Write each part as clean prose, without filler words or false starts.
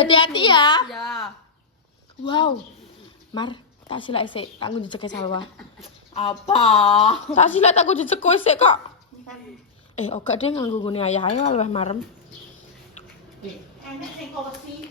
Hati-hati ya. Ya. Wow. Mar, tak silak isik, tak ngunjuk cek salwa. Apa? Tak silak tak ngunjuk cek isik kok. Oke deh nganggo ngene ayah ayo luwih marem. Enak sing kosi.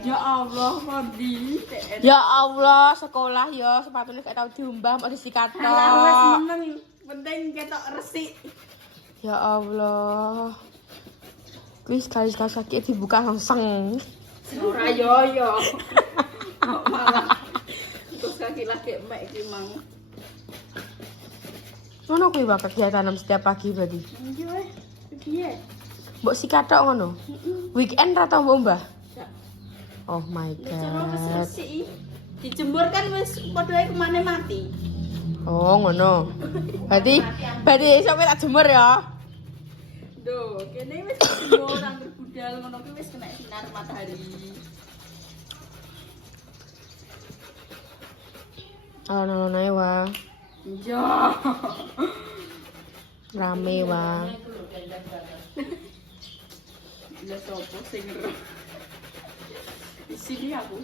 Ya Allah, Modi. Ya Allah, sekolah ya sepatune gak tau diumbah mau disikat Alah wis tok. meneng, penting ketok resik. Ya Allah. Kuwi sekali-sekali sakit dibuka langsung. Ora yo. Kok malah terus kaki lagi mek iki mang. Ngono kuwi wae kegiatan setiap pagi berarti. Iki weh. Piye? Mbok sikat tok ngono. Weekend ra tau mbah. Ya. Oh my Coba wis god. resik. Dijemur kan wis padha ae kemane mati. Oh ngono. Berarti esuk kowe tak jemur ya. Duh, kene wis dijemur anggur budal ngono ki wis kena sinar matahari. Alon-alon ae wae. Ya. Rame wae. Lah sopo sing ngeru. Di sini aku.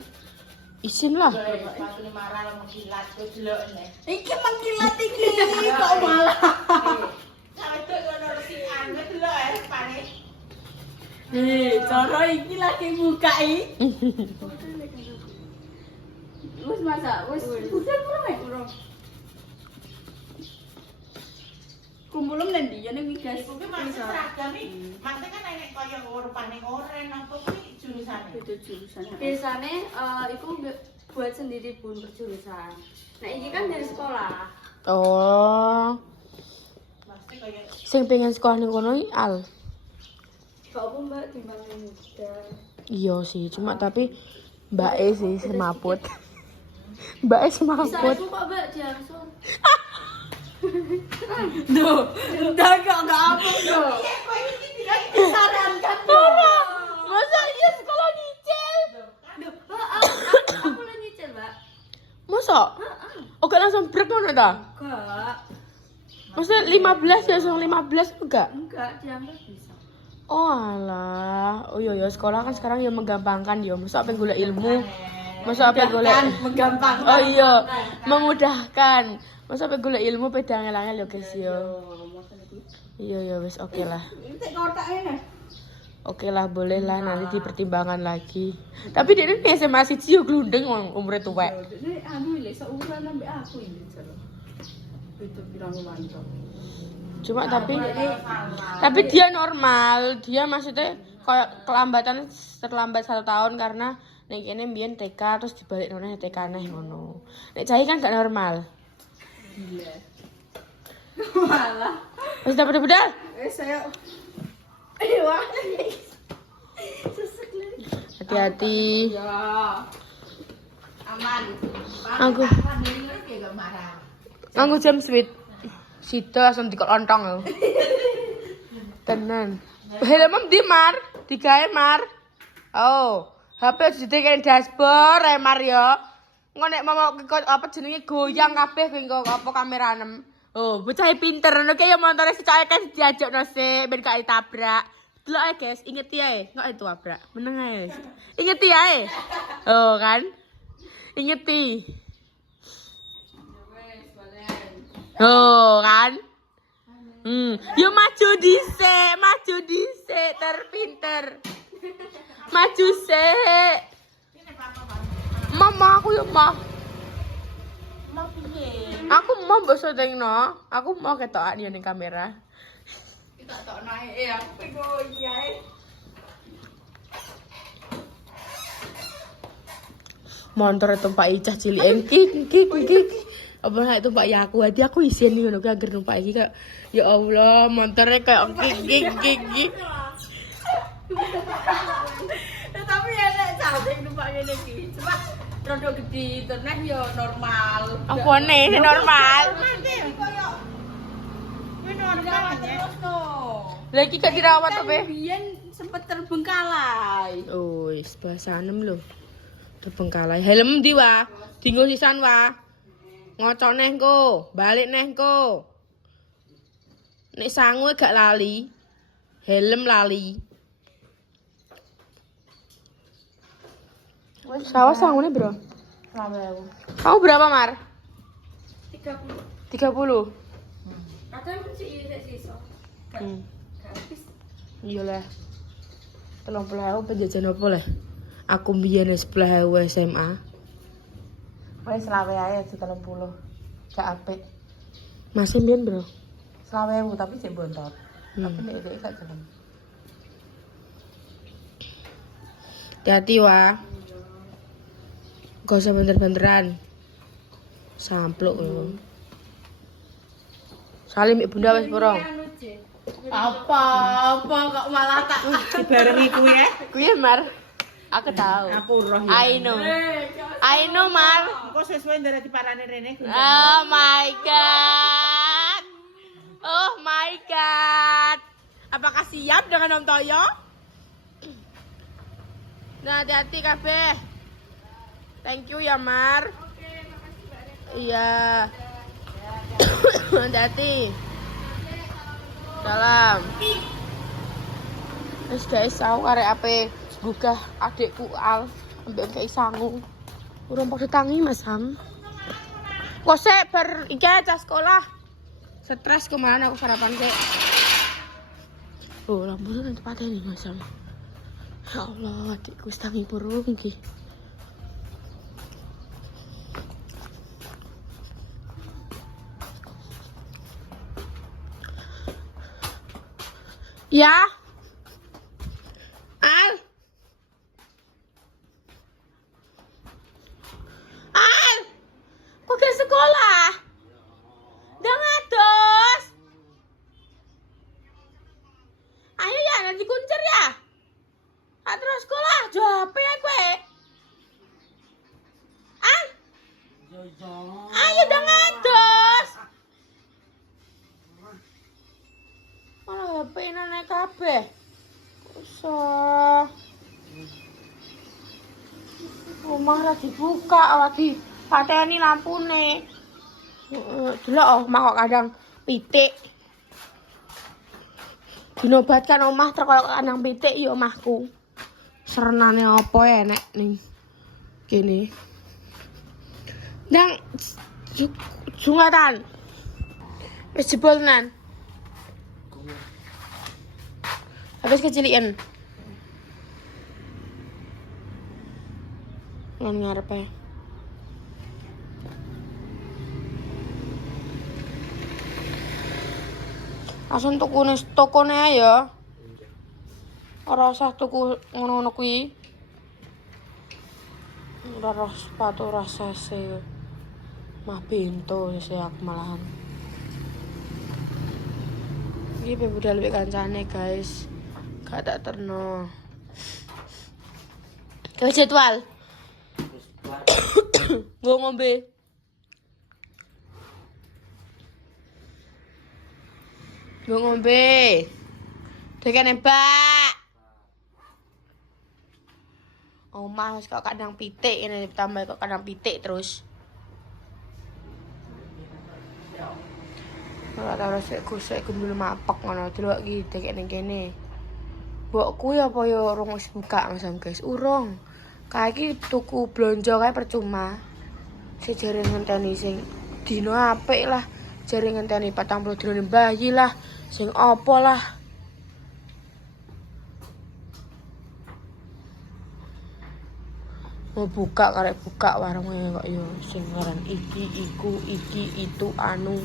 Isin lah. Sepatune marah mengkilat tuh delokne. Iki mengkilat iki kok malah. Sampe tuh ngono resikan delok pane. Cara iki lagi buka iki. Wis masak, wis. Udah purung ya? Purung. Kumpulem nanti ya ning migas. Iku ki masih seragam iki. Mate kan enek kaya rupane oren apa kuwi jurusane. Beda jurusan. Biasanya itu buat sendiri pun berjurusan. Nah ini kan dari sekolah. Oh. Mesti kaya Sing pengen sekolah ning kono iki Al. Gak apa mbak timbangin muda. Iya sih, cuma tapi Mbak E sih semaput. Mbak E Bisa semaput. langsung kok mbak langsung. Duh, ndak apa tuh. Disarankan tuh. Masa iya sekolah nyicil? Duh, aku lagi nyicil mbak. Masa? Oke langsung break ngono ta? Enggak, Maksudnya 15 ya, langsung 15 enggak? enggak dianggap bisa. Oh alah. Oh iya sekolah kan sekarang ya menggampangkan ya. Masa apa golek ilmu? Masa apa golek Menggampangkan. Oh iya, memudahkan. Masa apa golek ilmu pedang angel ya guys ya. Iya wis oke lah. Ini kotak ini. Oke lah, boleh lah nanti dipertimbangkan lagi. Tapi dia ini SMA siji yo glundeng wong umure tuwek. Ini anu ile seukuran ambek aku ini jare. Itu pirang mantap. Cuma tapi dia normal. Dia maksudnya kayak kelambatan terlambat 1 tahun karena nek kene mbiyen TK terus dibalik nang TK neh ngono. Nek Cai kan gak normal. Gila. Malah. Wis dapat bedal. Saya wah. Hati-hati. Ya. Aman. Aku Aku jam sweet. Sida langsung dikontong lho. Tenan. Helm di Mar, digawe Mar. Oh, HP ditekan dashboard Mar ya. Engko nek mau apa jenenge goyang kabeh kowe engko apa kameranem. Oh, bocah pinter ngono ki ya montore secake kan diajakno sik ben gak ditabrak. Delok ae guys, inget ae, kok ditabrak. Meneng ae. Inget ae. Oh kan? Ingeti. Oh kan? Yo maju dhisik, terpinter. Maju sik. Mama aku yo mah. mau piye? Aku mau mbok syutingno. Aku mau ketokan yo ning kamera. Kita tok naik aku pego iya. Motor tumpak icah ciliken kik. Apa nek tumpak ya aku isin ngono ki agar numpak iki kayak ya Allah, motornya kayak kik. Tapi enak cacing numpak ngene iki. Cuma rodok gede terus yo normal. Apa nih normal? Terus no. Lagi gak dirawat apa? Biyen sempet terbengkalai. Oh, wis bahasa 6 lho. Terbengkalai. Helm ndi wa? Dinggo sisan wa. Ngocok neh engko, balik neh engko. Nek sangu gak lali. Helm lali. Sawas sangune, Bro. Selawe. Kamu berapa, Mar? 30. 30. Kadang sih sisa. Hmm. Habis. Iya lah. 30.000 penjajan apa lah? Aku mbiyen wis 10.000 SMA. Wes selawe ae 30. Gak apik. Masih mbiyen, Bro. 20.000 tapi sik bontot. Hmm. Tapi nek gak gelem. Hati-hati wah. Gak usah bener-beneran. Sampluk lu. Salim ibu bunda wis porong. Apa kok malah tak dibarengi kuwi ya? Kuwi Mar. Aku tahu. Aku roh ya. I know Mar. Engko sesuai ndara diparani rene. Oh my god. Oh my god. Apakah siap dengan Om Toyo? Nah, hati-hati kabeh. Thank you ya, Mar. Oke, makasih Mbak. Iya. Hati-hati. Salam. Wis guys, aku arek ape gugah adikku Al ambek kayak sangu. Urung padha tangi Mas Ham. Kok sik bar iki aja sekolah. Stres kemana aku sarapan sik. Oh, lampunya nanti pateni Mas Ham. Ya Allah, adikku wis tangi burung iki. Ya. Al. Al. Kok ke sekolah? Udah ngados. Ayo ya, nanti kuncer ya. Terus sekolah, jawab ya gue. Al. Ayo udah ngados. Malah HP naik kabeh. Usah. Rumah lagi buka, lagi pateni lampune. Delok omah kok kadang pitik. Dinobatkan omah terus kadang pitik ya omahku. Serenane apa ya nek ning kene. Nang jungatan. Wis jebol tenan. Habis kecilian. Lan ngarepe. Langsung tuku ning tokone ae ya. Ora usah tuku ngono-ngono kuwi. Ora roh sepatu rasa se. Mah bento sih aku malahan. Iki budal wek kancane, guys. Gak tak terno. Ke jadwal. Gua ngombe. Gua ngombe. Dekane, Mbak. Omah wis kok kadang pitik ini ditambah kok kadang pitik terus. Ora tau sik gosek gundul mapak ngono delok iki dekek ning kene. Mbokku ya apa ya urung wis buka Mas guys. Urung. Kae iki tuku blonjo kae percuma. Sejare ngenteni sing dina apik lah. Jare ngenteni 40 dina bayi lah. Sing apa lah. Mau buka karek buka warunge kok ya sing ngaran iki iku iki itu anu.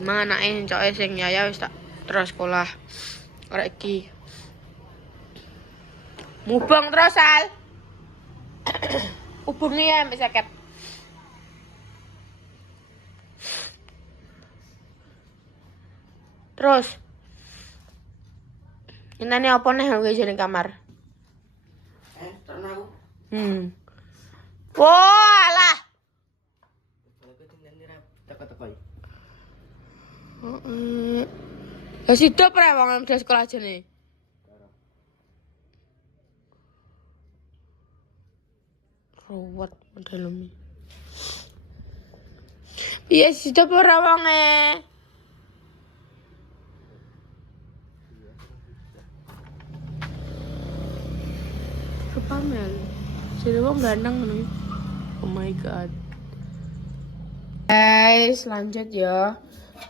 Mana coke sing yaya wis tak terus sekolah. Ora iki. Mubang terus Al. Ubunge ya mbek 50. Terus. Intane apa nih kowe jane kamar? Terus aku. Wah, alah. Teko-teko. Ya sido pre wong udah sekolah aja nih. Ruwet modelnya. Iya sido ora wonge. Kepamel. Jadi wong ganteng nih. Oh my god. Guys, lanjut ya.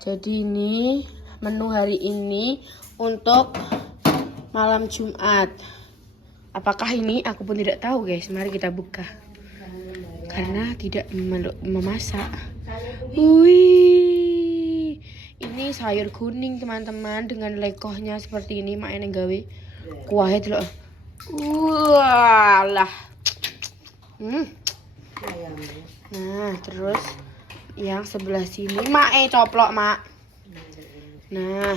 Jadi ini menu hari ini untuk malam Jumat. Apakah ini? Aku pun tidak tahu guys. Mari kita buka. Karena tidak memasak. Wih, ini sayur kuning teman-teman dengan lekohnya seperti ini. Mak yang gawe kuahnya dulu. Walah. Nah, terus yang sebelah sini mak coplok mak. Nah,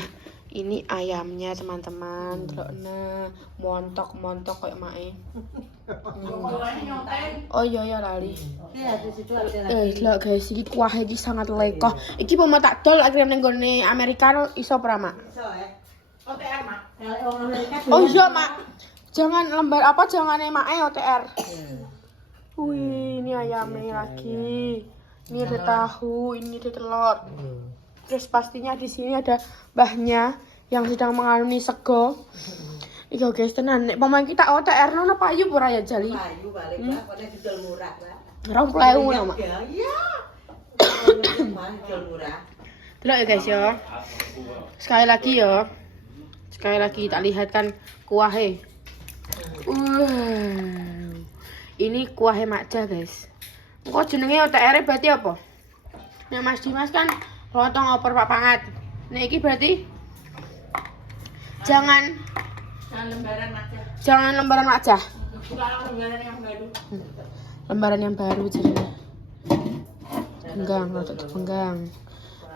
ini ayamnya teman-teman. Nah, montok kayak mak. Oh iya lali. Lihat guys, ini kuah ini sangat lekoh. Iki mau tak dol akhirnya nenggone Amerika iso ora mak? Iso ya. OTR, Mak. Oh iya mak. Jangan lembar apa jangan mak OTR. Wih, ini ayamnya lagi. Ini ada tahu, ini ada telur. Terus pastinya di sini ada mbahnya yang sedang mengalami sego. Iya guys, tenan nek pemain kita OTR nono payu ora ya jali. Payu balik lah, kone didol murah lah. 20.000 ngono, Mak. Iya. Didol murah. Delok ya guys ya. Sekali lagi tak lihat kan kuahnya. Ini kuahnya Makja guys. Kok jenenge OTR berarti apa? Nek Mas Dimas kan lontong opor Pak Pangat. Nek iki berarti jangan lembaran Makja. Lembaran yang baru jadinya. Penggang.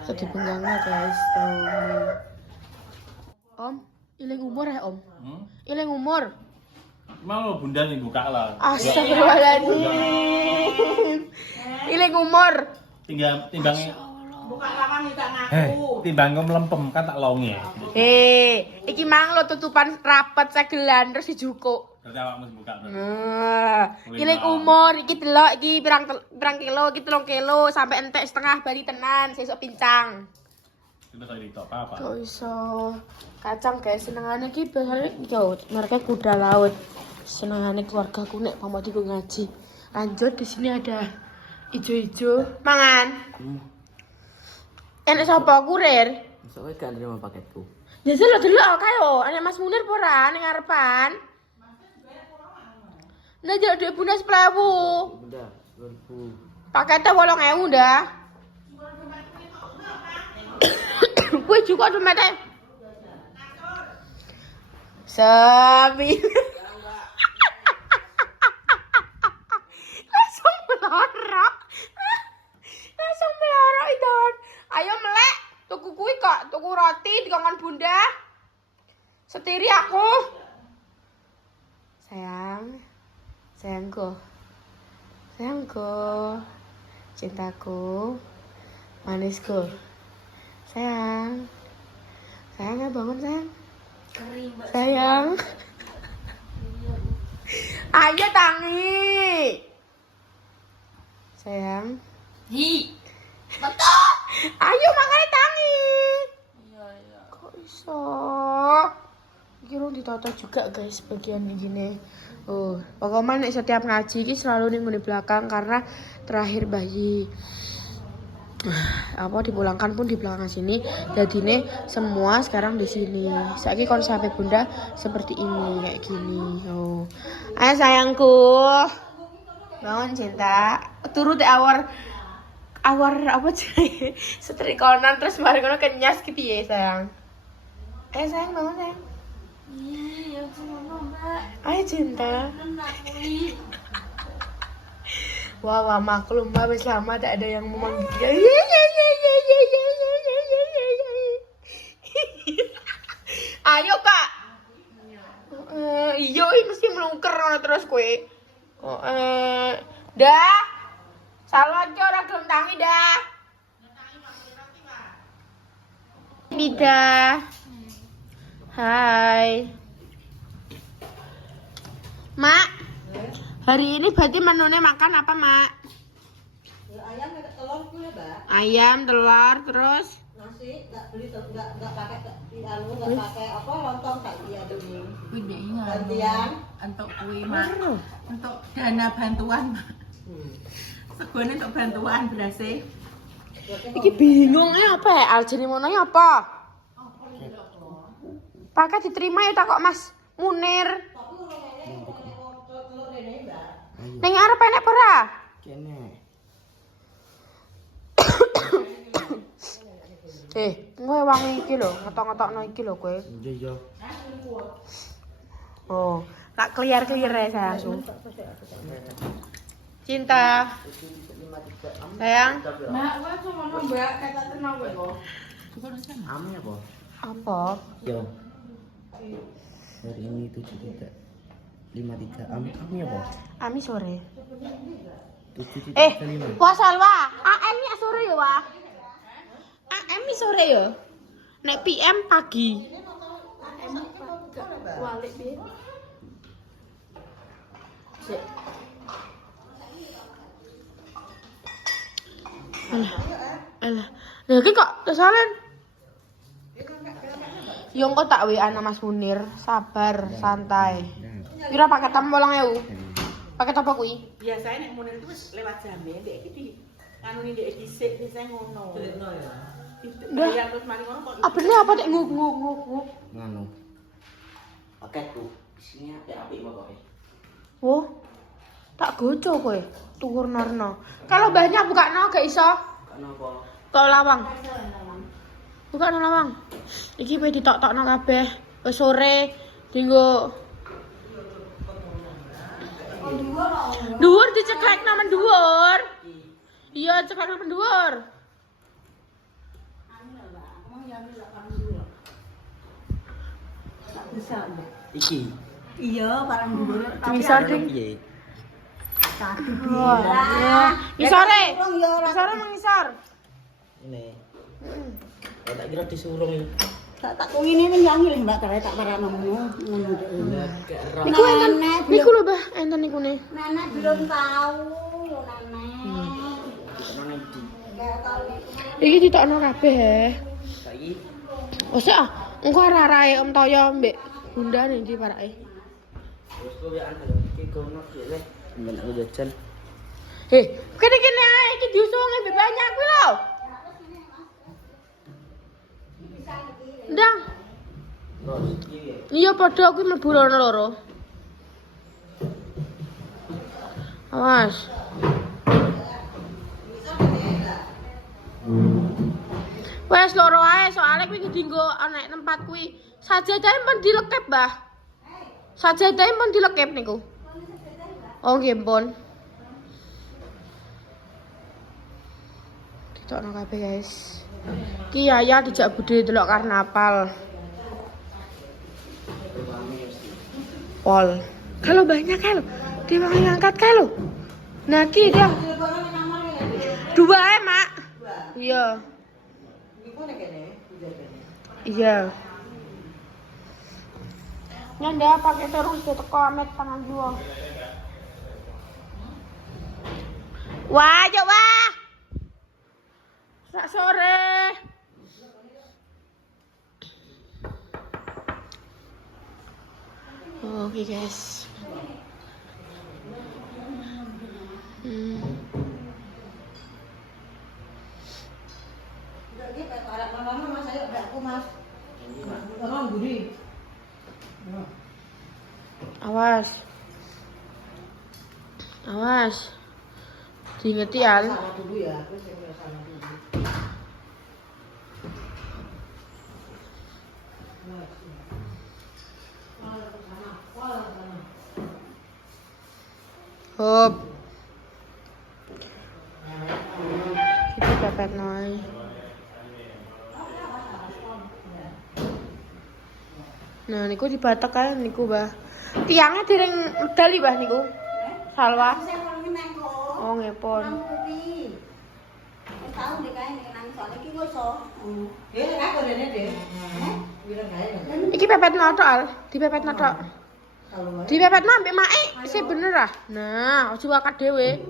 Tadi penggangnya guys. Om, iling umur ya Om? Iling umur. Mau bunda nih buka lah. Astagfirullahaladzim. Iling umur. Timbangnya. Buka lawan tak ngaku. Timbangnya melempem kan tak longe. Iki mang lo tutupan rapet segelan terus dijukuk. Berarti awakmu buka. Iling umur iki delok iki pirang kilo, iki 3 kilo sampai entek setengah bali tenan sesuk pincang. Kita saya ditok apa? Kok iso kacang guys senengane iki biasane yo mereka kuda laut. Senengane keluargaku nek pamodiku ngaji. Lanjut di sini ada ijo-ijo mangan. Enak sapa kurir? Soalnya gak nerima paketku. Ya delok kae ana Mas Munir apa ora ning ngarepan? Nah, jadi duit bunda 10.000. Udah, 2000. Paketnya 8.000 dah. Gue juga dompetnya. Sepi. Langsung melorok Idon. Ayo melek. Tuku kuwi kok, tuku roti dikongkon bunda. Setiri aku. Sayangku, cintaku, manisku, sayang ya bangun sayang, ayo tangi, sayang, betul, ayo makanya tangi, kok iso, kira ditata juga guys bagian gini. Pokoknya nek setiap ngaji ini selalu ning di belakang karena terakhir bayi dipulangkan pun di belakang sini. Jadi nih semua sekarang di sini. Saiki konsep bunda seperti ini kayak gini. Ayo sayangku, bangun cinta. Turut awar apa sih? Setrikonan terus mari kono kenyas ki piye sayang? Ayo sayang bangun sayang. Iya, Mbak. Ayo cinta. Wah, maklum Mbak, wis lama tak ada yang memanggil dia. Ayo Kak. Iya, mesti melungker ngono terus kowe. Dah. Salon ki ora gelem tangi dah. Bida. Hai. Mak. Hari ini berarti menunya makan apa, Mak? Ayam ada telur pula, Mbak. Ayam, telur, terus Nasi sih, nggak beli nggak pakai nggak pakai apa lontong kayak dia dulu. Kuwi ndek ingat. Gantian. Untuk kuwi mak. Untuk dana bantuan. Segone untuk bantuan berase. Iki bingung apa ya? Aljeni mono apa? Pakai diterima ya tak kok Mas Munir. Ning arep enek ora? Kene. Kowe wangi iki lho, ngetok-ngetokno iki lho kowe. Iya. Oh, tak clear-clear ya saya langsung. Cinta. Sayang. Mak, kowe ngono Mbak, kata tenang kowe kok. Ame apa? Apa? Yo. Hari ini 7.53 Ame apa? Ami sore. 7.5. Wah Salwa, AM nya sore ya, Wah. AM nya sore ya. Nek PM pagi. Walik piye? Alah. Lha iki kok kesalahan. Yo kok tak WA nama Mas Munir, sabar, santai. Kira paket tam 8.000. Paket apa kuwi? Biasanya nek Munir itu wis lewat jam ndek iki kanune ndek dhisik biasanya ngono. Delekno ya. Bayar terus mari ngono kok. Apa apa tek nguk. Nganu. Paketku isinya apik pokoke. Oh. Tak goco kowe, turnorno. Kalau banyak bukakno gak iso. Kenapa? Kok lawang. Bukakno lawang. Iki pe ditok-tokno kabeh. Wis sore dienggo dhuwur diceklekno men dhuwur. Iya, ceklekno men dhuwur. Iki. Iya, barang dulu. Ngisor ding. Piye? Ngisore. Ngisore mengisor. Ini. Tak kira disuruh iki. Tak kok ngene ning yang ngilih Mbak karek tak parano ngono. Niku enten. Niku lho, Mbah, enten niku ne. Nenek belum tahu, Nenek. Mana iki? Enggak tahu. Iki ditokno kabeh. Saiki Ose ah, engko arek-arek Om Toyo mbek Bunda ning ndi parake. wis kowe anu iki kono dhewe. Men aku jajan. Kene ae iki diusungi lebih banyak kuwi lho. Ndang. Terus iki. Iya padha kuwi mlebu loro. Awas. Wes loro ae soalnya kuwi dienggo anek tempat kuwi. Sajadahe pun dilekep, Mbah. Sajadahe pun dilekep niku. Oh nggih, pun. Ditokno kabeh, guys. Ki Yaya dijak budhe delok karnaval. Pol. Kalau banyak kalau dia mau ngangkat kalau. Nah, ki dia. Dua Mak. Iya. Iya. Nyanda pakai terus teko amet tangan jual. Wah, yuk wah. Sak sore. Oke guys. Awas. Awas. Diingeti al. Hop. Kita dapat noy. Nah, niku dibatek kae niku, Mbah. Tiangnya dereng medali, Mbah niku. Salwa. Oh, ngepon. Iki pepet notok, Al. Dipepet notok. Dipepet ambek mae sih bener ah. Nah, aja wakat dhewe.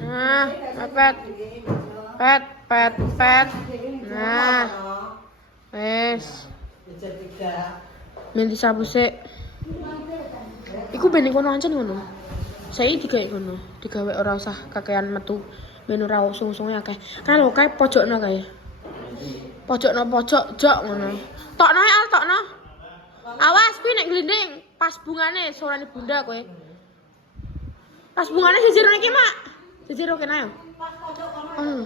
Nah, pepet. Pet. pet pet. Nah. Wes. Minti sabu sik. Iku ben ning kono ancen ngono. Saiki digawe ngono, digawe ora usah kakean metu. Ben ora usung-usunge akeh. Kalau kae pojokno kae. Pojokno pojok jok ngono. Tokno al tokno. Awas kuwi nek glinding pas bungane suarane bunda kowe. Pas bungane jejero iki, Mak. Jejero kene ayo. Oh.